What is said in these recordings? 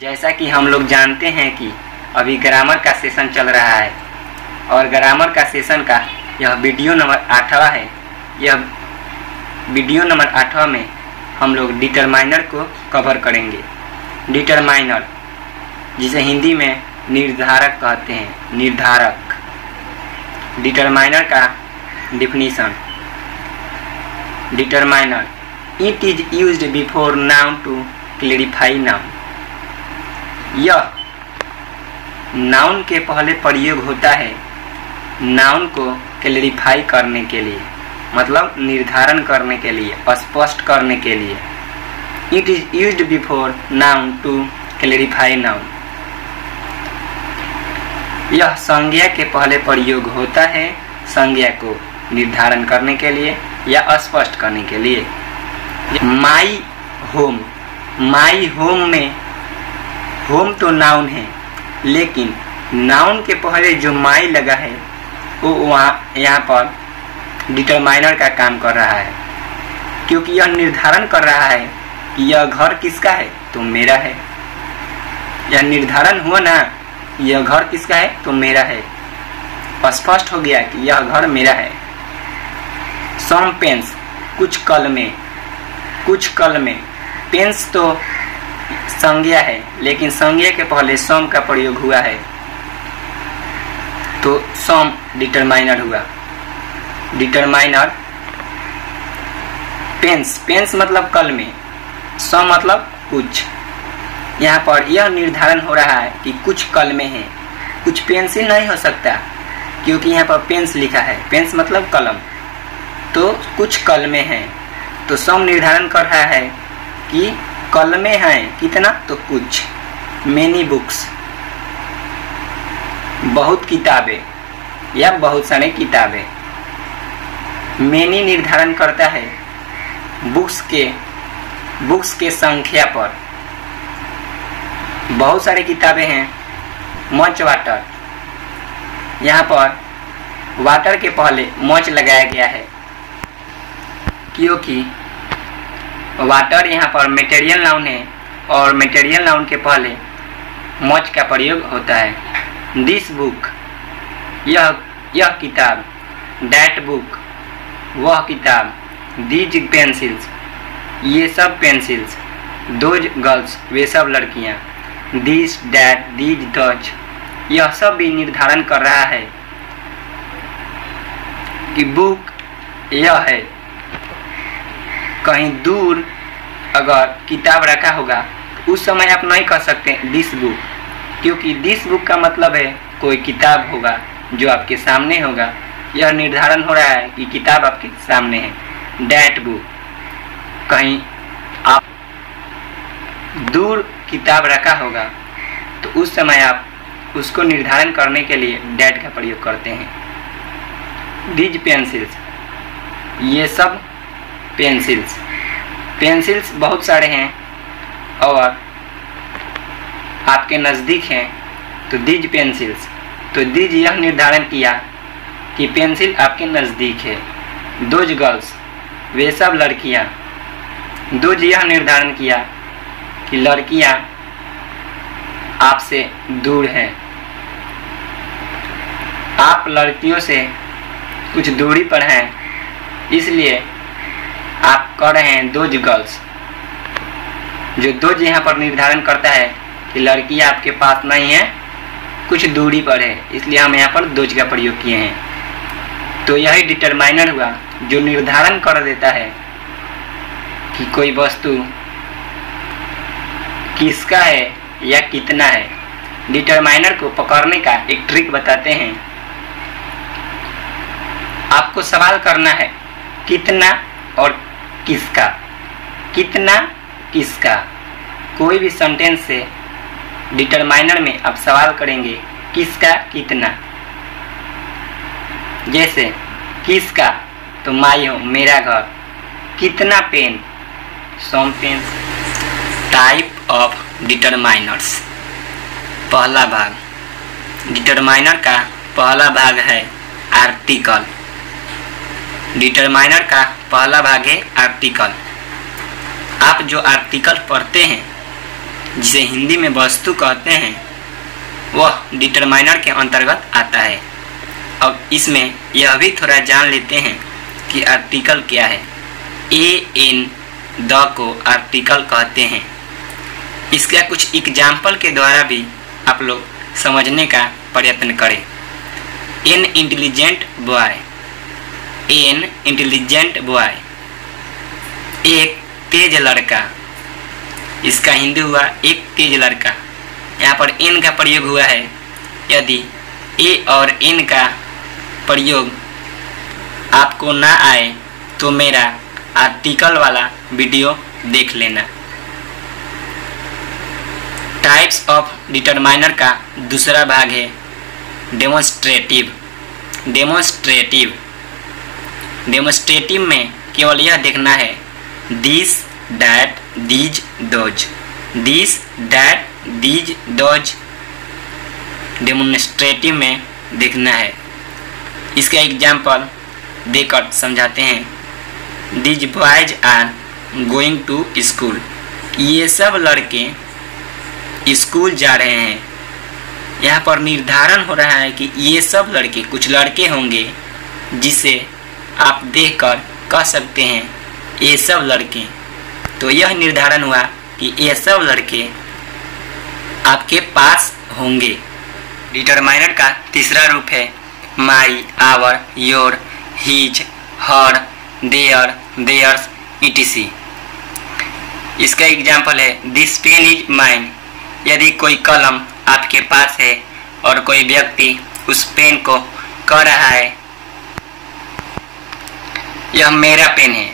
जैसा कि हम लोग जानते हैं कि अभी ग्रामर का सेशन चल रहा है और ग्रामर का सेशन का यह वीडियो नंबर 8वां है। यह वीडियो नंबर 8वां में हम लोग डिटरमाइनर को कवर करेंगे। डिटरमाइनर, जिसे हिंदी में निर्धारक कहते हैं, निर्धारक। डिटरमाइनर का definition. Determiner, it is used before noun to clarify noun. यह नाउन के पहले प्रयोग होता है नाउन को क्लेरिफाई करने के लिए, मतलब निर्धारण करने के लिए, स्पष्ट करने के लिए। It is used before noun to clarify noun. यह संज्ञा के पहले प्रयोग होता है संज्ञा को निर्धारण करने के लिए या स्पष्ट करने के लिए। माई होम, माई होम में होम तो नाउन है, लेकिन नाउन के पहले जो माई लगा है वो यहाँ पर डिटरमाइनर का काम कर रहा है, क्योंकि यह निर्धारण कर रहा है कि यह घर किसका है, तो मेरा है। यह निर्धारण हुआ ना, यह घर किसका है, तो मेरा है। स्पष्ट हो गया कि यह घर मेरा है। सम पेन्स, कुछ कलमें, कुछ कलमें। पेन्स तो संज्ञा है, लेकिन संज्ञा के पहले सम का प्रयोग हुआ है, तो सम डिटरमाइनर हुआ। डिटरमाइनर पेन्स, पेन्स मतलब कलमें, सम मतलब कुछ। यहाँ पर यह निर्धारण हो रहा है कि कुछ कलमें हैं, कुछ पेंसिल नहीं हो सकता, क्योंकि यहाँ पर पेन्स लिखा है। पेन्स मतलब कलम, तो कुछ कलमें हैं, तो सम निर्धारण कर रहा है कि कलमें हैं कितना, तो कुछ। मेनी बुक्स, बहुत किताबें या बहुत सारे किताबें। मेनी निर्धारण करता है बुक्स के संख्या पर। बहुत सारी किताबें हैं। मच वाटर, यहाँ पर वाटर के पहले मच लगाया गया है, क्योंकि वाटर यहाँ पर मटेरियल नाउन है और मटेरियल नाउन के पहले मच का प्रयोग होता है। दिस बुक, यह किताब। दैट बुक, वह किताब। दीज पेंसिल्स, ये सब पेंसिल्स। दोज गर्ल्स, वे सब लड़कियाँ। दिस डैट, दीज दज, यह सब भी निर्धारण कर रहा है कि बुक यह है। कहीं दूर अगर किताब रखा होगा उस समय आप नहीं कह सकते दिस बुक, क्योंकि दिस बुक का मतलब है कोई किताब होगा जो आपके सामने होगा। यह निर्धारण हो रहा है कि किताब आपके सामने है। डैट बुक, कहीं आप दूर किताब रखा होगा तो उस समय आप उसको निर्धारण करने के लिए डैट का प्रयोग करते हैं। दीज पेंसिल्स, ये सब पेंसिल्स। पेंसिल्स बहुत सारे हैं और आपके नज़दीक हैं, तो दीज पेंसिल्स, तो दीज यह निर्धारण किया कि पेंसिल आपके नज़दीक है। दोज गर्ल्स, वे सब लड़कियाँ। दोज यह निर्धारण किया कि लड़कियाँ आपसे दूर हैं, आप लड़कियों से कुछ दूरी पर हैं, इसलिए आप कह रहे हैं दोज गर्ल्स। जो दोज यहाँ पर निर्धारण करता है कि लड़की आपके पास नहीं है, कुछ दूरी पर है, इसलिए हम यहाँ पर दोज का प्रयोग किए हैं। तो यही डिटरमाइनर हुआ जो निर्धारण कर देता है कि कोई वस्तु किसका है या कितना है। डिटरमाइनर को पकड़ने का एक ट्रिक बताते हैं। आपको सवाल करना है कितना और किसका। कितना, किसका। कोई भी सेंटेंस से डिटरमाइनर में आप सवाल करेंगे किसका, कितना। जैसे किसका, तो माई होम, मेरा घर। कितना pen, some pens. Type of determiners. पहला भाग, डिटरमाइनर का पहला भाग है आर्टिकल। डिटरमाइनर का पहला भाग है आर्टिकल। आप जो आर्टिकल पढ़ते हैं जिसे हिंदी में वस्तु कहते हैं, वह डिटरमाइनर के अंतर्गत आता है। अब इसमें यह भी थोड़ा जान लेते हैं कि आर्टिकल क्या है। एन द को आर्टिकल कहते हैं। इसका कुछ एग्जाम्पल के द्वारा भी आप लोग समझने का प्रयत्न करें। An intelligent boy, an intelligent boy, एक तेज लड़का। इसका हिंदी हुआ एक तेज लड़का। यहाँ पर एन का प्रयोग हुआ है। यदि ए और एन का प्रयोग आपको ना आए तो मेरा आर्टिकल वाला वीडियो देख लेना। टाइप्स ऑफ डिटरमाइनर का दूसरा भाग है डेमोन्स्ट्रेटिव। डेमोन्स्ट्रेटिव डेमोन्स्ट्रेटिव में केवल यह देखना है this, that, these, those. This, that, these, those demonstrative में देखना है। इसका एग्जाम्पल देकर समझाते हैं। These boys are going to school. ये सब लड़के स्कूल जा रहे हैं। यहाँ पर निर्धारण हो रहा है कि ये सब लड़के, कुछ लड़के होंगे जिसे आप देखकर कह सकते हैं ये सब लड़के। तो यह निर्धारण हुआ कि ये सब लड़के आपके पास होंगे। डिटरमाइनर का तीसरा रूप है my, our, your, his, her, their, theirs, etc. इसका एग्जाम्पल है दिस पेन इज माइन। यदि कोई कलम आपके पास है और कोई व्यक्ति उस पेन को कह रहा है यह मेरा पेन है,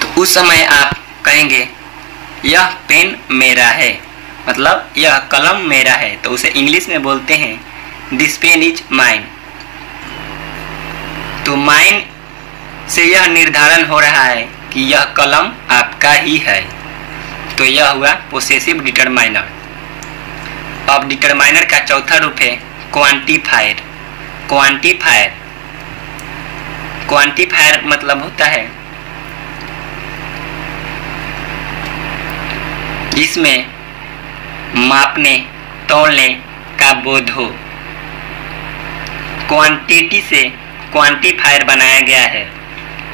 तो उस समय आप कहेंगे यह पेन मेरा है, मतलब यह कलम मेरा है। तो उसे इंग्लिश में बोलते हैं दिस पेन इज माइन। तो माइन से यह निर्धारण हो रहा है कि यह कलम आपका ही है। तो यह हुआ पोसेसिव डिटरमाइनर। अब डिटरमाइनर का चौथा रूप है क्वांटिफायर। क्वांटिफायर क्वांटिफायर मतलब होता है जिसमें मापने, तौलने का बोध हो। क्वांटिटी से क्वांटिफायर बनाया गया है।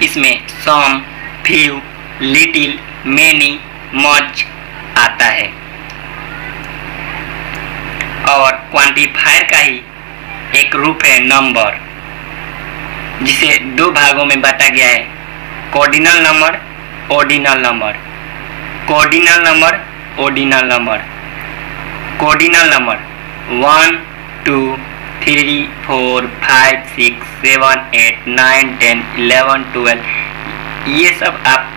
इसमें सम, फ्यू, लिटिल, मेनी, मच आता है। और क्वांटिफायर का ही एक रूप है नंबर, जिसे दो भागों में बांटा गया है, cardinal number, ordinal number. Cardinal number, ordinal number. Cardinal number 1, 2, 3, 4, 5, 6, 7, 8, 9, 10, 11, 12 ये सब आप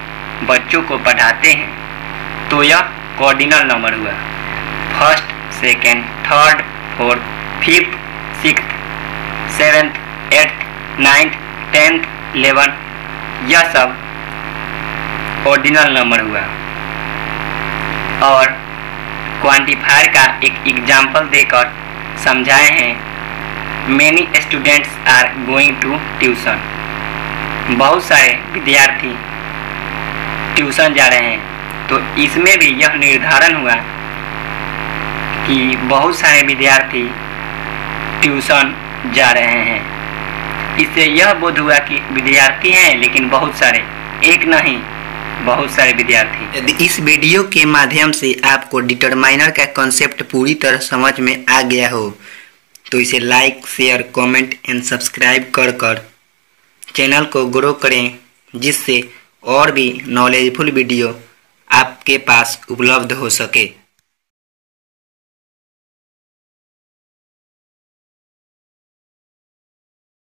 बच्चों को पढ़ाते हैं तो यह कोऑर्डिनल नंबर हुआ। First, second, third, fourth, fifth, sixth, seventh, eighth, ninth, 10th, 11 यह सब ऑर्डिनल नंबर हुआ। और क्वांटिफायर का एक एग्जाम्पल देकर समझाए हैं many students are going to tuition. बहुत सारे विद्यार्थी ट्यूशन जा रहे हैं। तो इसमें भी यह निर्धारण हुआ कि बहुत सारे विद्यार्थी ट्यूशन जा रहे हैं। इससे यह बोध हुआ कि विद्यार्थी हैं लेकिन बहुत सारे, एक नहीं बहुत सारे विद्यार्थी। यदि इस वीडियो के माध्यम से आपको डिटरमाइनर का कॉन्सेप्ट पूरी तरह समझ में आ गया हो तो इसे like, share, comment and subscribe कर चैनल को ग्रो करें, जिससे और भी नॉलेजफुल वीडियो आपके पास उपलब्ध हो सके।